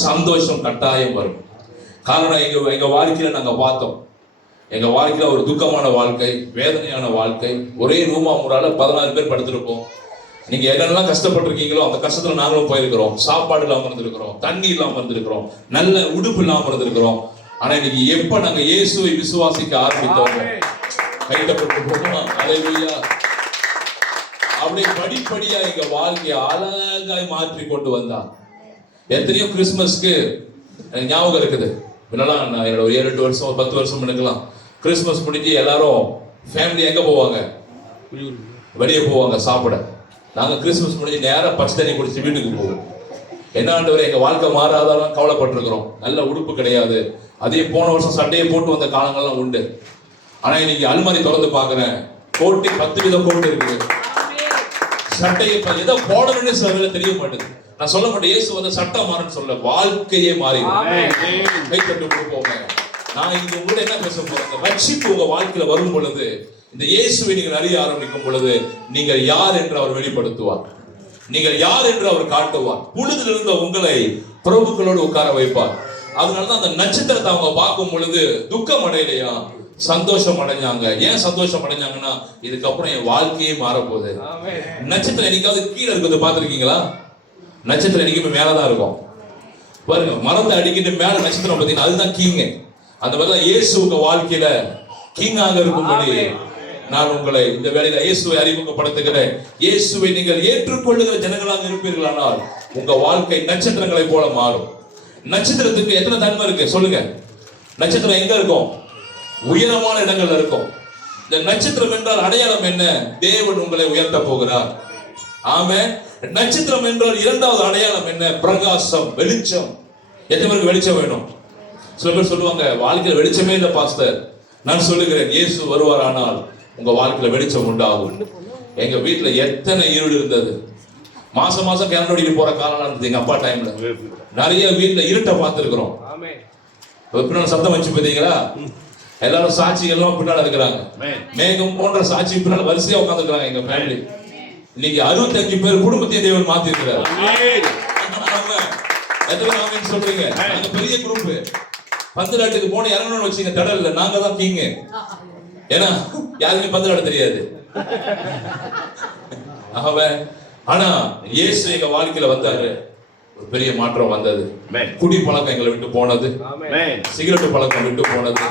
சந்தோஷம் கட்டாயம் வரும். காரணம் எங்க வாழ்க்கையில நாங்க பார்த்தோம். எங்க வாழ்க்கையில ஒரு துக்கமான வாழ்க்கை, வேதனையான வாழ்க்கை. ஒரே ரூமா முறால 16 பேர் படுத்திருப்போம். நீங்க என்னெல்லாம் கஷ்டப்பட்டிருக்கீங்களோ அந்த கஷ்டத்துல நாங்களும் போயிருக்கிறோம். சாப்பாடு இல்லாம இருந்திருக்கிறோம், தண்ணி இல்லாம இருந்திருக்கிறோம், நல்ல உடுப்பு இல்லாம இருந்திருக்கிறோம். ஆனா இன்னைக்கு எப்ப நாங்க இயேசுவை விசுவாசிக்க ஆரம்பித்தோம், கைதப்பட்டு போகணும். அல்லேலூயா. அப்படியே படிப்படியா எங்க வாழ்க்கையை அழகாய் மாற்றி கொண்டு வந்தார். எத்தனையோ கிறிஸ்துமஸ்க்கு எனக்கு ஞாபகம் இருக்குது. முன்னெல்லாம் நான் என்னோட 7-8 வருஷம் 10 வருஷம் நினைக்கலாம். கிறிஸ்துமஸ் முடிஞ்சு எல்லாரும் ஃபேமிலி எங்க போவாங்க? வெளியே போவாங்க சாப்பிட. நாங்க கிறிஸ்துமஸ் முடிஞ்சு நேரம் பச்சை தண்ணி குடிச்சு வீட்டுக்கு போவோம். என்ன ஆண்டவரே, எங்க வாழ்க்கை மாறாதான் கவலைப்பட்டிருக்கிறோம். நல்ல உடுப்பு கிடையாது. அதே போன வருஷம் சட்டையை போட்டு வந்த காலங்கள்லாம் உண்டு. ஆனா இன்னைக்கு அலுமாரி திறந்து பாக்குறேன், கோட்டி 10 வித கோட்டு இருக்குது. சட்டையை எதை போடணும்னு சில வேலை தெரிய மாட்டேது. நான் சொல்ல மாட்டேன் இயேசு வந்து சட்டம் மாறன்னு சொல்ல, வாழ்க்கையே மாறி கை தட்டு கொடுப்போங்க. நான் இங்க உங்கள்ட்ட என்ன பேச போறேன், ரட்சிப்பு உங்க வாழ்க்கையில வரும் பொழுது, இந்த இயேசுவை நீங்கள் அறிய ஆரம்பிக்கும் பொழுது, நீங்கள் யார் என்று அவர் வெளிப்படுத்துவார். நீங்கள் யார் என்று அவர் காட்டுவார். புழுதில் இருந்த உங்களை பிரபுக்களோடு உட்கார வைப்பார். அதனாலதான் அந்த நட்சத்திரத்தை அவங்க பார்க்கும் பொழுது துக்கம் அடையலையா, சந்தோஷம் அடைஞ்சாங்க. ஏன் சந்தோஷம் அடைஞ்சாங்கன்னா, இதுக்கப்புறம் என் வாழ்க்கையே மாறப்போகுது. நட்சத்திரம் என்னைக்காவது கீழே இருக்கிறது பார்த்துருக்கீங்களா? நட்சத்திரம் என்னைக்குமே மேலதான் இருக்கும். பாருங்க, மரத்தை அடிக்கிட்டு மேல நட்சத்திரம் பார்த்தீங்கன்னா அதுதான் கிங். அந்த மாதிரிதான் இயேசு உங்க வாழ்க்கையில கிங்காக இருக்கும்படி நான் உங்களை இந்த வேளையில இயேசுவை அறிமுகப்படுத்துகிறேன். இயேசுவை நீங்கள் ஏற்றுக்கொள்ளுகிற ஜனங்களாக இருப்பீர்களானால் உங்க வாழ்க்கை நட்சத்திரங்களை போல மாறும். நட்சத்திரத்துக்கு எத்தனை தன்மை இருக்கு சொல்லுங்க? நட்சத்திரம் எங்க இருக்கும்? உயரமான இடங்கள்ல இருக்கும். இந்த நட்சத்திரம் என்றால் அடையாளம் என்ன? தேவன் உங்களை உயர்த்த போகிறார். ஆமென். நட்சத்திரம் என்றால் இரண்டாவது அடையாளம் என்ன? பிரகாசம், வெளிச்சம். எத்தனை பேருக்கு வெளிச்சம் வேணும்? சில பேர் சொல்லுவாங்க வாழ்க்கையில வெளிச்சமே இல்லை பாஸ்டர். நான் சொல்லுகிறேன், இயேசு வருவாரானால் உங்க வாழ்க்கையில வெளிச்சம் உண்டாகும். எங்க வீட்டுல எத்தனை இருள் இருந்தது. மாசம் மாசம் கேரளோடிக்கு போற காலம் இருந்தது. எங்க அப்பா டைம்ல நிறைய வீட்டுல இருட்டை பார்த்திருக்கிறோம். பின்னால சத்தம் வச்சு பார்த்தீங்களா? எல்லாரும் சாட்சிகள்லாம் பின்னால இருக்கிறாங்க. மேகம் போன்ற சாட்சி பின்னால வரிசையா உட்கார்ந்து இருக்கிறாங்க எங்க ஃபேமிலி. இன்னைக்கு 65 பேர் குடும்பத்தையும் தேவன் மாத்தி இருக்கிறார். எத்தனை சொல்றீங்க? நாங்க பெரிய குரூப். 10 நாட்டுக்கு போன இறங்கணும்னு வச்சுங்க, தடை இல்லை, நாங்க தான் கிங். ஏன்னா யாருமே 10 நாடு தெரியாது. ஆனா இயேசு எங்க வாழ்க்கையில வந்தாரு, ஒரு பெரிய மாற்றம் வந்தது. குடி பழக்கம் எங்களை விட்டு போனது, சிகரெட் பழக்கம் விட்டு போனது,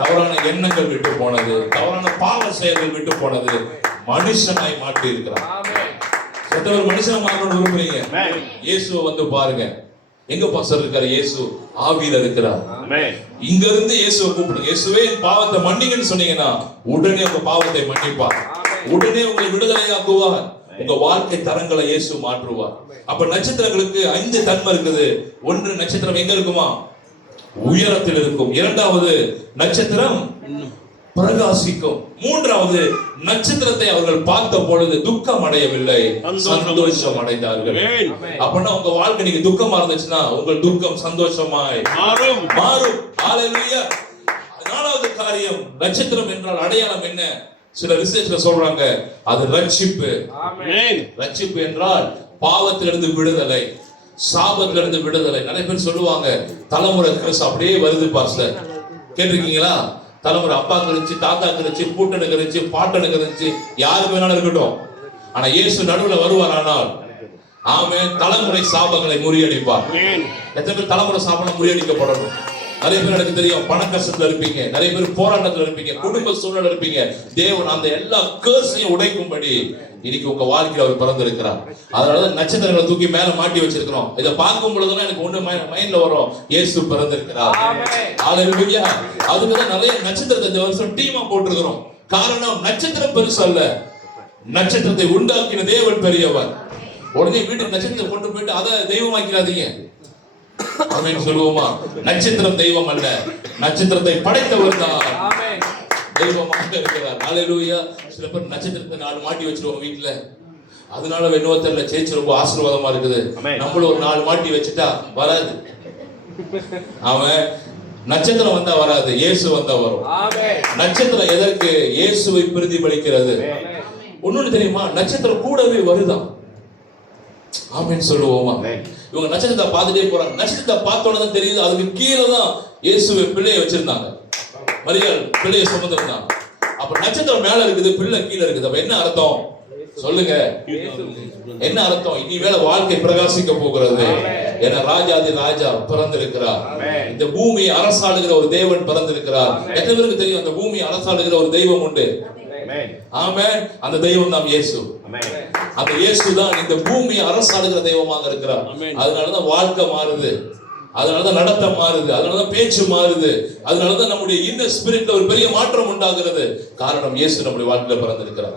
தவறான எண்ணங்கள் விட்டு போனது, தவறான பாவ செயல்கள் விட்டு போனது. மனுஷனாய் மாற்றி இருக்கிறார். ஒரு மனுஷனை மாறணும்னு விரும்புறீங்க, இயேசுவை வந்து பாருங்க. எங்க பாஸ்டர் இருக்காரு? இயேசு ஆவியில இருக்கிறார். இங்க இருந்து இயேசுவை கூப்பிடுங்க. இயேசுவே பாவத்தை மன்னிங்கன்னு சொன்னீங்கன்னா உடனே உங்க பாவத்தை மன்னிப்பார். உடனே உங்களை விடுதலையாக்குவார். உங்க வாழ்க்கை தரங்களை இயேசு மாற்றுவார். அப்ப நட்சத்திரங்களுக்கு 5 தன்மை இருக்குது. ஒன்று, நட்சத்திரம் எங்க இருக்குமா? உயரத்தில் இருக்கும். இரண்டாவது, நட்சத்திரம் பிரகாசிக்கும். மூன்றாவது, நட்சத்திரத்தை அவர்கள் பார்த்த பொழுது துக்கம் அடையவில்லை, சந்தோஷம் அடைந்தார்கள். அப்படின்னா உங்க வாழ்க்கை நீங்க துக்கமா இருந்துச்சுன்னா உங்கள் துக்கம் சந்தோஷமாய் மாறும். ஹல்லேலூயா. நாலாவது காரியம், நட்சத்திரம் என்றால் அடையாளம் என்ன? சில ரிசர்ச்ல சொல்றாங்க அது ரட்சிப்பு. ரட்சிப்பு என்றால் பாவத்திலிருந்து விடுதலை, சாபத்திலிருந்து விடுதலை. நிறைய பேர் சொல்லுவாங்க தலைமுறை கிறிஸ் அப்படியே வருது பாஸ்டர். கேட்டிருக்கீங்களா? தலைமுறை அப்பா இருந்துச்சு, தாத்தா இருந்துச்சு, பூட்டனுக்கு இருந்துச்சு, பாட்டனுக்கு இருந்துச்சு, யாருக்கு வேணாலும் இருக்கட்டும். ஆனா இயேசு நடுவுல வருவாரானால் ஆமென், தலைமுறை சாபங்களை முறியடிப்பார். எத்தனை பேர் தலைமுறை சாபம் முறியடிக்கப்படணும்? நிறைய பேர் எனக்கு தெரியும் பண கஷ்டத்துல இருப்பீங்க, நிறைய பேர் போராட்டத்துல இருப்பீங்க, குடும்ப சூழ்நிலை இருப்பீங்க. தேவன் அந்த எல்லா கேர்ஸையும் உடைக்கும்படி இன்னைக்கு உங்க வாழ்க்கையில அவர் பிறந்திருக்கிறார். அதனாலதான் நட்சத்திரங்களை தூக்கி மேல மாட்டி வச்சிருக்கிறோம். இதை பார்க்கும் பொழுதுதான் எனக்கு ஒண்ணு மைண்ட்ல வரும், இயேசு பிறந்திருக்கிறார். ஹல்லேலூயா. அதுக்குதான் நிறைய நட்சத்திரத்தை இந்த வருஷம் டீமா போட்டிருக்கிறோம். காரணம், நட்சத்திரம் பெருசு அல்ல, நட்சத்திரத்தை உண்டாக்கின தேவன் பெரியவர். உடனே வீட்டுக்கு நட்சத்திரத்தை கொண்டு போயிட்டு அதை தெய்வமாக்கிறாதீங்க. ஆமென் சொல்லுவோமா? நட்சத்திரம் தெய்வம் அல்ல, நட்சத்திரத்தை படைத்தவர் தான் தெய்வமாக இருக்கிறார். ஹல்லேலூயா. சில பேர் நட்சத்திரத்தை 4 மாட்டி வச்சிருவோம் வீட்டுல. அதனால என்னவோ தெரியல, சேர்ச்சி ரொம்ப ஆசீர்வாதமா இருக்குது. நம்மளும் ஒரு 4 மாட்டி வச்சுட்டா வராது. அவன் நட்சத்திரம் வந்தா வராது, இயேசு வந்தா வரும். நட்சத்திரம் எதற்கு? இயேசுவை பிரதிபலிக்கிறது. ஒண்ணு தெரியுமா? நட்சத்திரம் கூடவே வருதான். ஆமென் சொல்லுவோமா? இவங்க நட்சத்திரத்தை பார்த்துட்டே போறாங்க. நட்சத்திரத்தை பார்த்தோன்னு தான் தெரியுது அதுக்கு கீழே தான் இயேசுவை பிள்ளையை வச்சிருந்தாங்க. மரியாள் பிள்ளையை சுமந்திருந்தாங்க. அப்ப நட்சத்திரம் மேல இருக்குது, பிள்ளை கீழே இருக்குது. அப்ப என்ன அர்த்தம் சொல்லுங்க? என்ன அர்த்தம்? இனிமேல வாழ்க்கை பிரகாசிக்க போகிறது. என ராஜாதி ராஜா பிறந்திருக்கிறார். இந்த பூமியை அரசாளுகிற ஒரு தேவன் பிறந்திருக்கிறார். எத்தனை பேருக்கு தெரியும் அந்த பூமியை அரசாளுகிற ஒரு தெய்வம் உண்டு? ஆமென். அந்த தெய்வம் தான் இயேசு. அந்த இயேசு தான் இந்த பூமியை அரசாளுகிற தெய்வமாக இருக்கிறார். அதனாலதான் வாழ்க்கை மாறுது, அதனாலதான் நடத்தம் மாறுது, அதனாலதான் பேச்சு மாறுது, அதனாலதான் நம்முடைய இன்னர் ஸ்பிரிட்ல ஒரு பெரிய மாற்றம் உண்டாகிறது. காரணம் இயேசு நம்முடைய வாழ்க்கையில பிறந்திருக்கிறார்.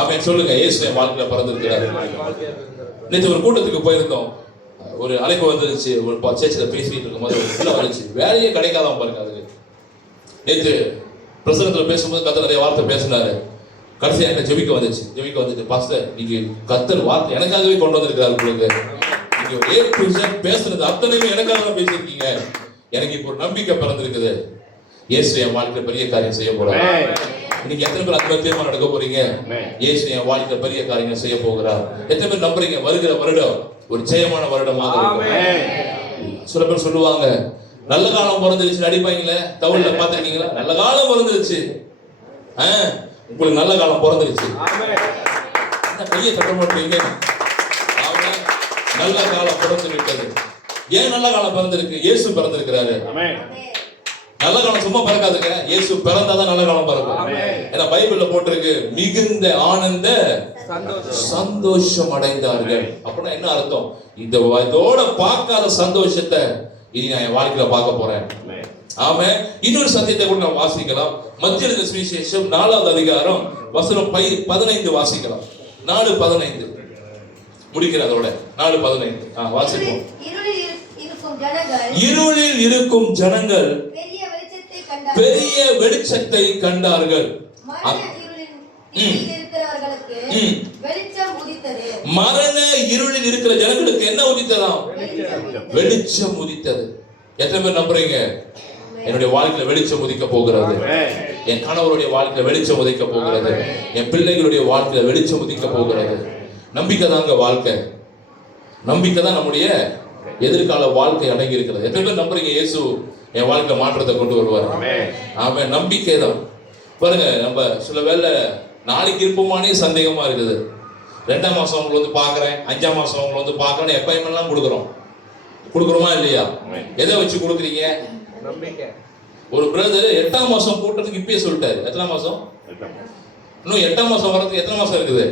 ஆமென் சொல்லுங்க. இயேசு என் வாழ்க்கையில பிறந்திருக்கிறார். நேற்று ஒரு கூட்டத்துக்கு போயிருந்தோம். ஒரு அழைப்பு வந்துருச்சு. ஒரு சேர்ச்சில் பேசிட்டு இருக்கும் போது ஒரு வந்துச்சு. வேலையே கிடைக்காதான் பாருங்க. அதுக்கு நேற்று பிரசனத்துல பேசும்போது கர்த்தர் நிறைய வார்த்தை பேசினாரு. கடைசியா என்ன ஜெபிக்க வந்துச்சு. பாஸ்டர் நீங்க கர்த்தர் வார்த்தை எனக்காகவே கொண்டு வந்திருக்கிறார். உங்களுக்கு நீங்க A to Z பேசுறது அத்தனையுமே எனக்காக தான் பேசியிருக்கீங்க. எனக்கு இப்போ ஒரு நம்பிக்கை பிறந்திருக்குது. இயேசு என் வாழ்க்கையில பெரிய காரியம் செய்ய போறாரு. இன்னைக்கு எத்தனை பேர் அந்த தீர்மானம் எடுக்க போறீங்க? இயேசு என் வாழ்க்கையில பெரிய காரியங்கள் செய்ய போகிறார். எத்தனை பேர் நம்புறீங்க வருகிற வருடம் ஒரு ஜெயமான வருடமாக இருக்கும்? சில பேர் சொல்லுவாங்க நல்ல காலம் பிறந்துருச்சு அடிப்பாங்களே, தவறுல பாத்துருக்கீங்களா? நல்ல காலம் பிறந்துருச்சு. உங்களுக்கு நல்ல காலம் பிறந்துருச்சு. கையை தட்ட மாட்டீங்க. நல்ல காலம் பிறந்து விட்டது. ஏன் நல்ல காலம் பிறந்திருக்கு? இயேசு பிறந்திருக்கிறாரு. நல்ல காலம் சும்மா பிறக்காதுங்க. இயேசு பிறந்தாதான் நல்ல காலம் பிறக்கும். ஏன்னா பைபிள்ல போட்டிருக்கு மிகுந்த ஆனந்த சந்தோஷம் அடைந்தார்கள். அப்படின்னா என்ன அர்த்தம்? இதோட பார்க்காத சந்தோஷத்தை இனி நான் என் வாழ்க்கையில பார்க்க போறேன். ஆமா. இன்னொரு சத்தியத்தை கூட நாம் வாசிக்கலாம். மத்திய எழுதின சுவிசேஷம் 4வது அதிகாரம் வசனம் 15 வாசிக்கலாம். 4:15 முடிக்கிற அதோட 4:15 வாசிப்போம். இருளில் இருக்கும் ஜனங்கள் பெரிய வெளிச்சத்தை கண்டார்கள். மரண இருளில் இருக்கிற ஜனங்களுக்கு என்ன உதித்ததாம்? வெளிச்சம் உதித்தது. எத்தனை பேர் நம்புறீங்க? என்னுடைய வாழ்க்கையில வெளிச்சம் உதிக்க போகிறது. என் கணவருடைய வாழ்க்கையில வெளிச்சம் உதிக்க போகிறது. என் பிள்ளைகளுடைய வாழ்க்கையில வெளிச்சம் உதிக்க போகிறது. நம்பிக்கை தாங்க வாழ்க்கை. நம்பிக்கை தான் நம்முடைய எதிர்கால வாழ்க்கை அடங்கி இருக்கிறது. எத்தனை பேர் நம்புறீங்க இயேசு என் வாழ்க்கை மாற்றத்தை கொண்டு வருவார்? ஆமென். நம்பிக்கை தான். பாருங்க, நம்ம சில வேளை நாளைக்கு இருப்போமானே சந்தேகமா இருக்குது. 2ஆம் மாசம் அவங்களை வந்து பாக்குறேன், 5ஆம் மாசம் அவங்களை வந்து பாக்கணும், அப்பாயின்மெண்ட்லாம் கொடுக்குறோமா இல்லையா? எதை வச்சு கொடுக்குறீங்க? நம்பிக்கை. ஒரு பிரதர் 8ஆம் மாசம் கூட்டத்துக்கு இப்பயே சொல்லிட்டாரு. எத்தனை மாசம்? இன்னும் 8ஆம் மாசம் வரதுக்கு எத்தனை மாசம் இருக்குது?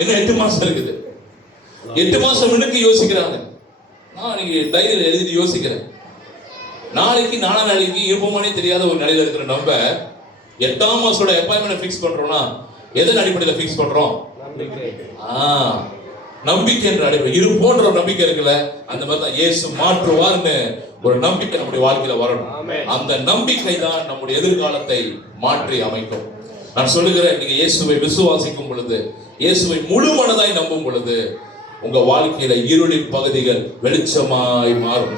இன்னும் 8 மாசம் இருக்குது. 8 மாசம் முன்னுக்கு யோசிக்கிறாங்க. நான் இன்னைக்கு டைரியில் எழுதிட்டு யோசிக்கிறேன். நாளைக்கு நாளைக்கு இருப்போமானே தெரியாத ஒரு நிலையில இருக்கிற நம்ம 8ஆம் மாசோட அப்பாயின்மெண்ட் ஃபிக்ஸ் பண்றோம்னா எதன் அடிப்படையில் ஃபிக்ஸ் பண்றோம்? நம்பிக்கை என்ற அடிப்படை. இருப்போன்ற ஒரு நம்பிக்கை இருக்குல்ல, அந்த மாதிரி தான் இயேசு மாற்றுவார்னு ஒரு நம்பிக்கை நம்முடைய வாழ்க்கையில வரணும். அந்த நம்பிக்கை தான் நம்முடைய எதிர்காலத்தை மாற்றி அமைக்கும். நான் சொல்லுகிறேன், நீங்க இயேசுவை விசுவாசிக்கும் பொழுது, இயேசுவை முழு மனதாய் நம்பும் பொழுது உங்க வாழ்க்கையில இருளின் பகுதிகள் வெளிச்சமாய் மாறும்.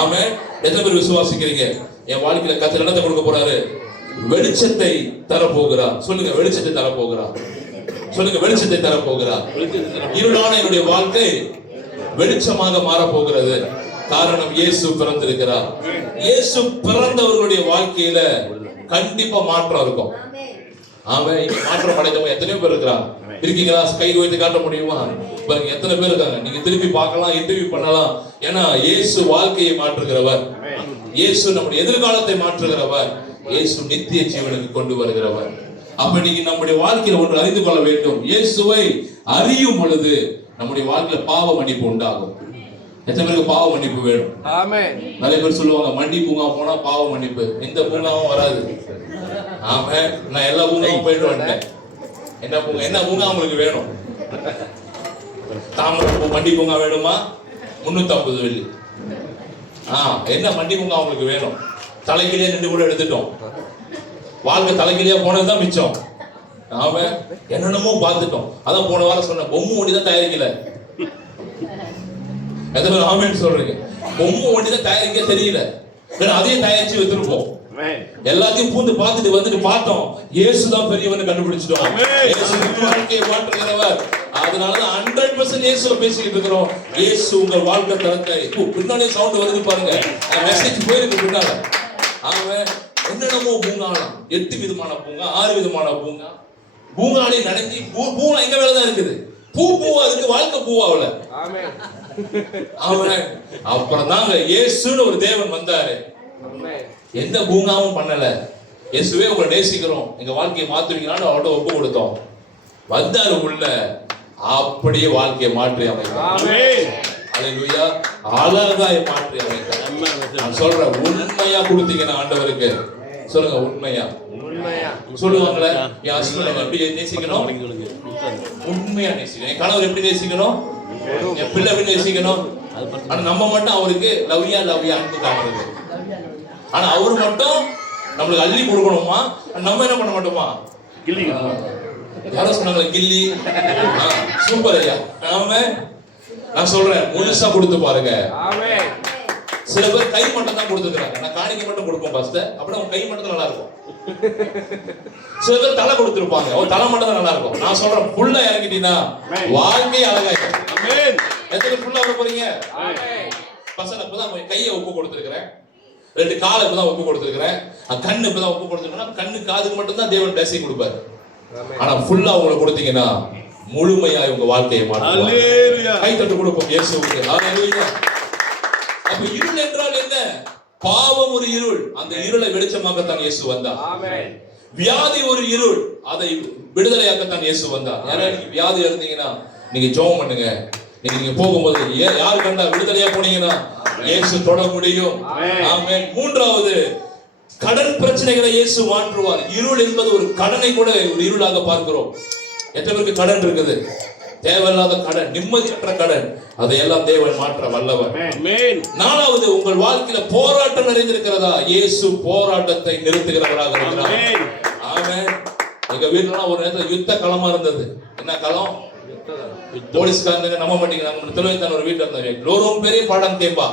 ஆமென். எத்தனை பேர் விசுவாசிக்கிறீங்க? என் வாழ்க்கையில கர்த்தர் என்னத்தை கொடுக்க போறாரு? வெளிச்சத்தை தரப்போகிறார். சொல்லுங்க, வெளிச்சத்தை தரப்போகிறார். சொல்லுங்க, வெளிச்சத்தை தரப்போகிறார். இருளான என்னுடைய வாழ்க்கை வெளிச்சமாக மாறப்போகிறது. காரணம் இயேசு பிறந்திருக்கிறார். இயேசு பிறந்தவர்களுடைய வாழ்க்கையில கண்டிப்பா மாற்றம் இருக்கும். ஆமென். மாற்றம் அடைந்தவங்க எத்தனை பேர் இருக்கிறாங்க? இருக்கீங்களா? கை வைத்து காட்ட முடியுமா? பாருங்க எத்தனை பேர் இருக்காங்க. நீங்க திருப்பி பார்க்கலாம், இன்டர்வியூ பண்ணலாம். ஏன்னா இயேசு வாழ்க்கையை மாற்றுகிறவர். இயேசு நம்முடைய எதிர்காலத்தை மாற்றுகிறவர். இயேசு நித்திய ஜீவனுக்கு கொண்டு வருகிறவர். அப்ப நீங்க நம்முடைய வாழ்க்கையில ஒன்று அறிந்து கொள்ள வேண்டும். இயேசுவை அறியும் பொழுது நம்முடைய வாழ்க்கையில பாவ மன்னிப்பு உண்டாகும். எத்தனை பேருக்கு பாவ மன்னிப்பு வேணும்? ஆமென். நிறைய பேர் சொல்லுவாங்க மண்டி பூங்கா போனா பாவ மன்னிப்பு. எந்த பூங்காவும் வராது. ஆமென். நான் எல்லா பூங்காவும் போயிட்டு வந்துட்டேன். என்ன பூங்கா உங்களுக்கு வேணும்? தாமரை மண்டி பூங்கா வேணுமா? 350 வெள்ளி. என்ன மண்டி பூங்கா உங்களுக்கு வேணும்? தலைக்கிலேயே நின்று கூட எடுத்துட்டோம். வாழ்க்கை தலைக்கிலேயே போனதுதான் மிச்சம். ஆமா, என்னென்னமோ பார்த்துட்டோம். அதான் போன வாரம் சொன்ன பொம்மை ஒண்டி தான் தயாரிக்கல. எத்தனை ஆமென் சொல்றீங்க? பொம்மை ஒண்டி தான் தயாரிக்க தெரியல. அதையும் தயாரிச்சு வச்சிருப்போம். எல்லாத்தையும் பூந்து பார்த்துட்டு வந்துட்டு பார்த்தோம், இயேசுதான் பெரியவன்னு கண்டுபிடிச்சிட்டோம். இயேசு வாழ்க்கையை மாற்றுகிறவர். அதனாலதான் 100% இயேசுல பேசிக்கிட்டு இருக்கிறோம். இயேசு உங்கள் வாழ்க்கை தரத்தை பின்னாடி சவுண்ட் வருது பாருங்க, மெசேஜ் போயிருக்கு பின்னால. அவன் என்னென்னமோ பூங்காலாம், 8 விதமான பூங்கா, 6 விதமான பூங்கா, பூங்காலே நனைஞ்சி பூங்கா எங்க மேலதான் இருக்குது. பூவா இருக்கு, வாழ்க்கை பூவாவல. அவன் அப்புறம் தாங்க இயேசுன்னு ஒரு தேவன் வந்தாரு. எந்த பூங்காவும் பண்ணல. இயேசுவே உங்களை நேசிக்கிறோம், எங்க வாழ்க்கையை மாத்துவீங்களான்னு அவர்கிட்ட ஒப்பு கொடுத்தோம். வந்தாரு உள்ள, அப்படியே வாழ்க்கையை மாற்றி அமைத்தார். அல்லேலூயா. அழகாய் மாற்றி அமைத்தார். நான் சொல்றேன், உண்மையா கொடுத்தீங்கன்னா ஆண்டவருக்கு சொல்லுங்க, உண்மையா சொல்லுவாங்களே, என் ஹஸ்பண்ட் எப்படி நேசிக்கணும், உண்மையா நேசிக்கணும். என் கணவர் எப்படி நேசிக்கணும், என் பிள்ளை எப்படி நேசிக்கணும். ஆனா நம்ம மட்டும் அவருக்கு லவ்யா அன்பு காட்டுறது. ஆனா அவரு மட்டும் நம்மளுக்கு அள்ளி கொடுக்கணுமா, நம்ம என்ன பண்ண மாட்டோமா. யாரோ சொன்னாங்களே கில்லி, சூப்பர் ஐயா. நான் சொல்றேன், முழுசா கொடுத்து பாருங்க. சில பேர் கை மட்டும் தான் கொடுத்துக்கிறாங்க. நான் காணிக்கை மட்டும் கொடுப்போம் பாஸ்ட், அப்படின்னா உங்க கை மட்டும் நல்லா இருக்கும். சில பேர் தலை கொடுத்துருப்பாங்க, ஒரு தலை மட்டும் தான் நல்லா இருக்கும். நான் சொல்றேன், ஃபுல்லா இறங்கிட்டீங்கன்னா வாழ்க்கை அழகாயிடும். எத்தனை ஃபுல்லா வர போறீங்க பசங்க? இப்பதான் கையை ஒப்பு கொடுத்துருக்கிறேன், 2 காலை இப்பதான் ஒப்பு கொடுத்துருக்கிறேன், கண்ணு இப்பதான் ஒப்பு கொடுத்துருக்கேன். கண்ணு காதுக்கு மட்டும் தான் தேவன் பிளஸிங் கொடுப்பாரு. ஆனா ஃபுல்லா உங்களை கொடுத்தீங்கன்னா முழுமையா உங்க வாழ்க்கையை மாற்றுவார். கை தட்டு கொடுப்போம் இயேசுவுக்கு. ஹல்லேலூயா. அப்ப இருள் என்றால் என்ன? பாவம் ஒரு இருள், அந்த இருளை வெளிச்சமாக்கத்தான் இயேசு வந்தார். வியாதி ஒரு இருள், அதை விடுதலையாக்கத்தான் இயேசு வந்தார். யாராவது வியாதி இருந்தீங்கன்னா நீங்க ஜெபம் பண்ணுங்க. நீங்க போகும்போது யார் கண்டா விடுதலையா போனீங்கன்னா இயேசு தொட முடியும். ஆமென். 3வது, கடன் பிரச்சனைகளை இயேசு மாற்றுவார். இருள் என்பது ஒரு கடனை கூட ஒரு இருளாக பார்க்கிறோம். எத்தனை பேருக்கு கடன் இருக்குது, தேவையில்லாத கடன், நிம்மதியற்ற கடன், அதையெல்லாம் தேவன் மாற்ற வல்லவர். 4வது, உங்கள் வாழ்க்கையில போராட்டம் நிறைந்திருக்கிறதா, இயேசு போராட்டத்தை நிறுத்துகிறவராக இருக்கிறார். ஆமென். எங்க வீட்டுல ஒரு நேரத்துல யுத்த களமா இருந்தது. என்ன களம்? போலீஸ்காரங்க நம்ப மாட்டீங்க, நம்ம திருவைத்தான் ஒரு வீட்டுல இருந்தாங்க. லோரும் பேரே பாடம் தேம்பா,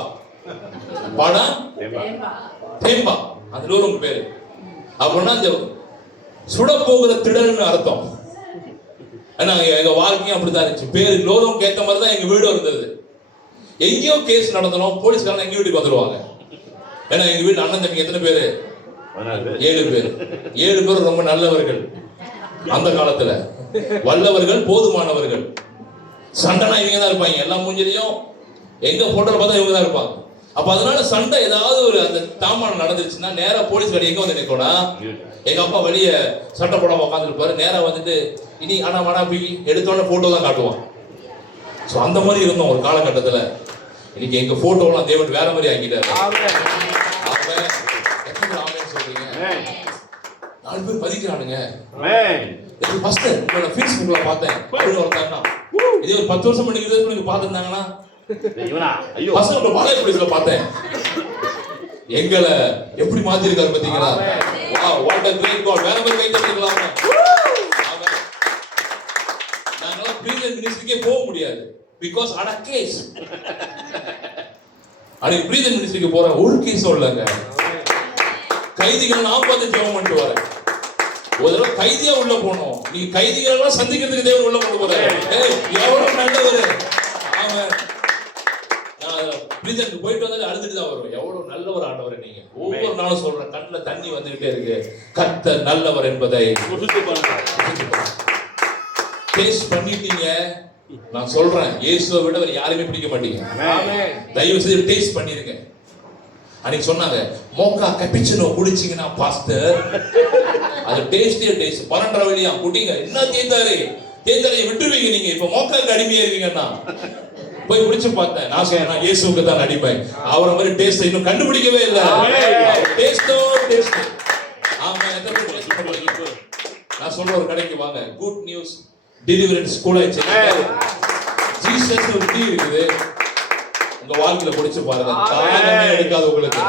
பாடம் தேம்பா, அது லோரும் பேரு. அப்படின்னா அந்த சுட போகிற திடல்னு அர்த்தம். ஏன்னா எங்க வாழ்க்கையும் அப்படித்தான் இருந்துச்சு. பேரு லோரும் கேட்ட மாதிரி தான் எங்க வீடும் இருந்தது. எங்கேயோ கேஸ் நடந்தோம், போலீஸ்காரங்க எங்க வீட்டுக்கு வந்துருவாங்க. ஏன்னா எங்க வீட்டு அண்ணன் தம்பி எத்தனை பேரு? 7 பேர். 7 பேரும் ரொம்ப நல்லவர்கள். அந்த காலத்துல வல்லவர்கள், போதுமானவர்கள். சண்டைனா இவங்க தான் இருப்பாங்க. எல்லா மூஞ்சிலையும் எங்க போட்டோல பார்த்தா இவங்க தான் இருப்பாங்க. அப்ப அதனால சண்டை ஏதாவது ஒரு அந்த தாமானம் நடந்துருச்சுன்னா நேரா போலீஸ் காடி எங்க வந்து நிற்கோனா, எங்க அப்பா வெளிய சட்டை போடாம உட்காந்துருப்பாரு. நேரா வந்துட்டு இனி ஆனா வேணா போய் எடுத்தோட போட்டோ தான் காட்டுவான். சோ அந்த மாதிரி இருந்தோம் ஒரு காலகட்டத்துல. இன்னைக்கு எங்க போட்டோலாம் தேவன் வேற மாதிரி ஆக்கிட்டாரு. சொல்றீங்க 4 பேர் பதிக்கிறானுங்க. ஃபர்ஸ்ட் உங்களோட ஃபேஸ்புக்ல பார்த்தேன், ஒருத்தாங்கன்னா இதே ஒரு 10 வருஷம் பண்ணிக்கிறது நீங்க பார்த்துருந்தாங்கன்னா பசங்க பாலை போலீஸ்ல பார்த்தேன். எங்களை எப்படி மாத்திருக்காரு பாத்தீங்களா? What a great God. வேற மாதிரி கை தட்டிக்கலாம். நாங்களாம் பிரீசன் மினிஸ்ட்ரிக்கே போக முடியாது, பிகாஸ் அட கேஸ். அன்னைக்கு பிரீசன் மினிஸ்ட்ரிக்கு போற ஒரு கேஸ் இல்லைங்க. கைதிகள் நான் பார்த்து ஜெபம் பண்ணிட்டு வரேன். ஒரு தடவை கைதியா உள்ள போனோம். நீங்க கைதிகள் எல்லாம் சந்திக்கிறதுக்கு தேவன் உள்ள கொண்டு போறாரு. எவ்வளவு நல்லவர். அவன் பிரீசனுக்கு போயிட்டு வந்தாலே அழுதுட்டு தான் வருவேன். எவ்வளவு நல்லவர் ஆண்டவர் நீங்க. ஒவ்வொரு நாளும் சொல்றேன், கண்ணுல தண்ணி வந்துகிட்டே இருக்கு. கர்த்தர் நல்லவர் என்பதை டேஸ்ட் பண்ணிட்டீங்க. நான் சொல்றேன், இயேசுவை விட வேற யாரையுமே பிடிக்க மாட்டீங்க. தயவு செய்து டேஸ்ட் பண்ணிருங்க. அன்னைக்கு சொன்னாங்க, மோக்கா கேப்புச்சினோ குடிச்சீங்கன்னா பாஸ்டர் அது டேஸ்டே டேஸ்ட். 12 வழியா குடிங்க. என்ன தேந்தாரையை விட்டுருவீங்க நீங்க. இப்ப மோக்காக்கு அடிமையா இருக்கீங்கன்னா போய் குடிச்சு பார்த்தேன். நான் சொன்னேன், இயேசுவுக்கு தான் அடிமை. அவரை மாதிரி டேஸ்ட் இன்னும் கண்டுபிடிக்கவே இல்லை. டேஸ்டோ டேஸ்ட். ஆமா, நான் சொல்ற ஒரு கடைக்கு வாங்க, குட் நியூஸ் டெலிவரன்ஸ் கூட ஜீசஸ் ஒரு டீ இருக்குது. உங்க வாழ்க்கையில குடிச்சு பாருங்க, தாகமே எடுக்காது உங்களுக்கு.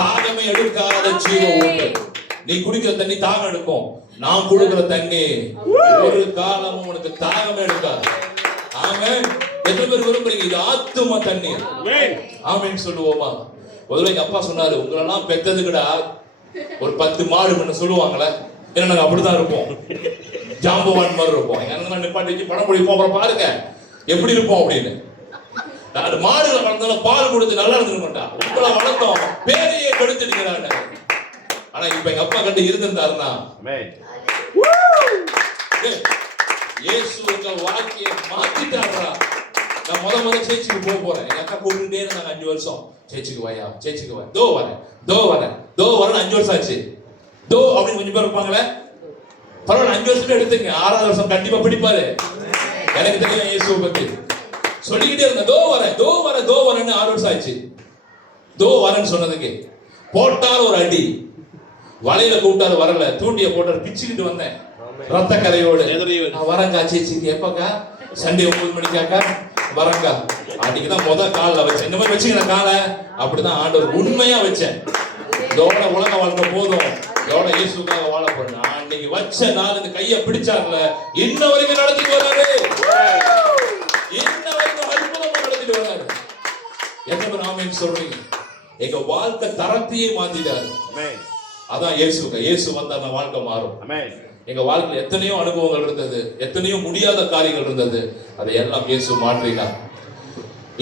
தாகமே எடுக்காத ஜீவம் உண்டு. நீ குடிக்கிற தண்ணி தாகம் எடுக்கும். நான் கொடுக்கிற தண்ணி ஒரு காலமும் உனக்கு தாகமே எடுக்காது. ஆமென். எத்தனை பேர் விரும்புறீங்க? இது ஆத்தும தண்ணீர். ஆமென் சொல்லுவோமா? முதல்ல அப்பா சொன்னாரு, உங்களெல்லாம் பெத்ததுக்குடா ஒரு 10 மாடு பண்ண சொல்லுவாங்களே. ஏன்னா நாங்க அப்படிதான் இருப்போம். ஜாம்பவான் மாதிரி இருப்போம். எங்க அண்ணன் நிப்பாட்டி வச்சு படம் பிடிப்போம். அப்புறம் பாருங்க எப்படி இருப்போம் அப்படின்னு. நான் மாடுகளை வளர்த்தாலும் பால் கொடுத்து நல்லா இருந்துக்க மாட்டான். உங்களை வளர்த்தோம் பேரையே கெடுத்துடுங்கிறாங்க. ஆனா இப்ப எங்க அப்பா கண்டு இருந்திருந்தாருன்னா இயேசு உங்க வாழ்க்கையை மாத்திட்டாரா. நான் முத சேர்ச்சுக்கு போறேன். எங்க அக்கா கூப்பிட்டுட்டே இருந்தாங்க 5 வருஷம். சேர்ச்சுக்கு வாயா, சேர்ச்சுக்கு வா, தோ வரேன் 5 வருஷம் ஆச்சு. தோ அப்படின்னு கொஞ்சம் பேர் இருப்பாங்களே, பரவாயில்ல 5 வருஷம் எடுத்துங்க. 6வது வருஷம் கண்டிப்பா பிடிப்பாரு. எனக்கு தெரியும் இயேசுவை பத்தி சொல்லிக்கிட்டே இருந்தேன். தோ வரேன்னு 6 வருஷம் ஆச்சு. தோ வரேன்னு சொன்னதுக்கு போட்டார் ஒரு அடி. வலையில கூப்பிட்டாரு, வரல. தூண்டிய போட்டாரு, பிச்சுக்கிட்டு வந்தேன் ரத்த கரையோடு. வரங்கா சேச்சிக்கு எப்பக்கா சண்டே 9 மணிக்காக்கா வரங்கா. அன்னைக்குதான் காலில் வச்சேன். இந்த மாதிரி வச்சுக்கிறேன் காலை. அப்படிதான் ஆண்டவர் உண்மையா வச்சேன். இதோட உலக வாழ்க்கை போதும், இதோட இயேசுக்காக வாழ போறேன். அன்னைக்கு வச்ச நாள் இந்த கையை பிடிச்சார்ல, இன்ன வரைக்கும் நடத்திட்டு வராரு. இன்ன வரைக்கும் அற்புதமா நடத்திட்டு வராரு. எத்தனை பேர் ஆமென் சொல்றீங்க? எங்க வாழ்க்கை தரத்தையே மாத்திட்டாரு. அதான் இயேசு வந்தாருன்னா வாழ்க்கை மாறும். எங்க வாழ்க்கையில் எத்தனையோ அனுபவங்கள் இருந்தது, எத்தனையோ முடியாத காரியங்கள் இருந்தது. அதை எல்லாம் இயேசு மாற்றினார்.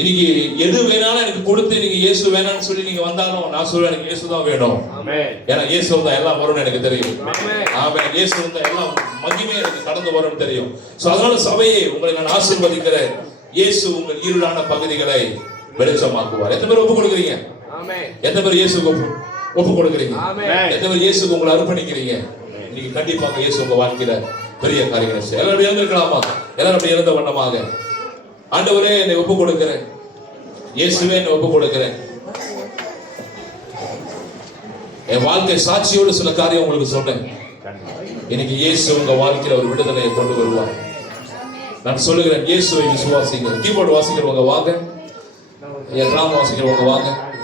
இன்னைக்கு எது வேணாலும் எனக்கு கொடுத்து நீங்க இயேசு வேணாம்னு சொல்லி நீங்க வந்தாலும் நான் சொல்லுவேன் எனக்கு இயேசு தான் வேணும். ஏன்னா இயேசு தான் எல்லாம் வரும்னு எனக்கு தெரியும். ஆமென். இயேசு தான் எல்லாம் மகிமை எனக்கு கடந்து வரும்னு தெரியும். சோ அதனால சபையே உங்களை நான் ஆசீர்வதிக்கிறேன். இயேசு உங்கள் இருளான பகுதிகளை வெளிச்சமாக்குவார். எத்தனை பேர் ஒப்பு கொடுக்குறீங்க? எத்தனை பேர் இயேசுக்கு ஒப்பு கொடுக்குறீங்க? எத்தனை பேர் இயேசுக்கு உங்களை அர்ப்பணிக்கிறீங்க? நீங்க கண்டிப்பாக இயேசு உங்க வாழ்க்கையில பெரிய காரியங்களை செய்ய. எல்லாரும் எழுந்திருக்கலாமா? எல்லாரும் அப்படி எழுந்த வண்ணமாக, ஆண்டவரே என்னை ஒப்பு கொடுக்கிறேன், இயேசுவே என்னை ஒப்பு கொடுக்கிறேன். என் வாழ்க்கை சாட்சியோடு சில காரியம் உங்களுக்கு சொன்னேன். இன்னைக்கு இயேசு உங்க வாழ்க்கையில ஒரு விடுதலையை கொண்டு வருவார். நான் சொல்லுகிறேன், இயேசுவை விசுவாசிங்க. கீபோர்டு வாசிக்கிறவங்க வாங்க, என் டிராமா வாசிக்கிறவங்க வாங்க.